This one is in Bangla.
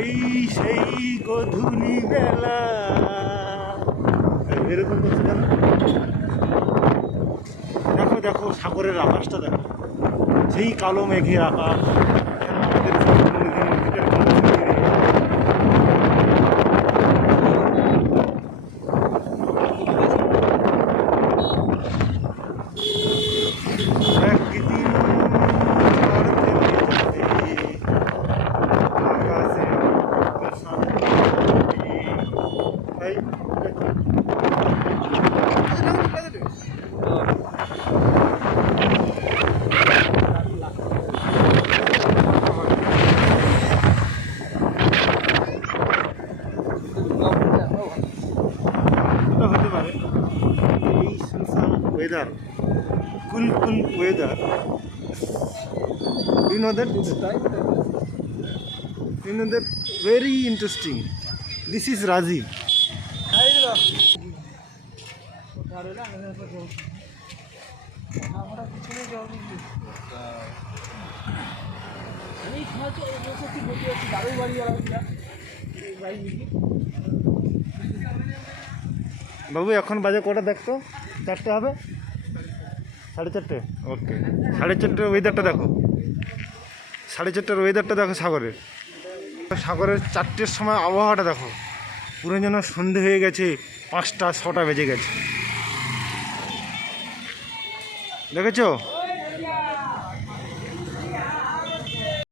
এই সেই গধূলি বেলা এরকম করছে কেন? দেখো দেখো সাগরের আকাশটা দেখো, সেই কালো মেঘের আকাশ। আমাদের হতে পারে এই সুনসান weather, cool cool weather. You know that? You know that? Very interesting. This is Rajiv. বাবু এখন বাজে কটা দেখতো? 4টে হবে, 4:30। ওকে, 4:30 ওয়েদারটা দেখো, 4:30 ওয়েদারটা দেখো সাগরের। সাগরের 4টের সময় আবহাওয়াটা দেখো, পুরো যেন সন্ধে হয়ে গেছে, 5টা 6টা বেজে গেছে। দেখেছো?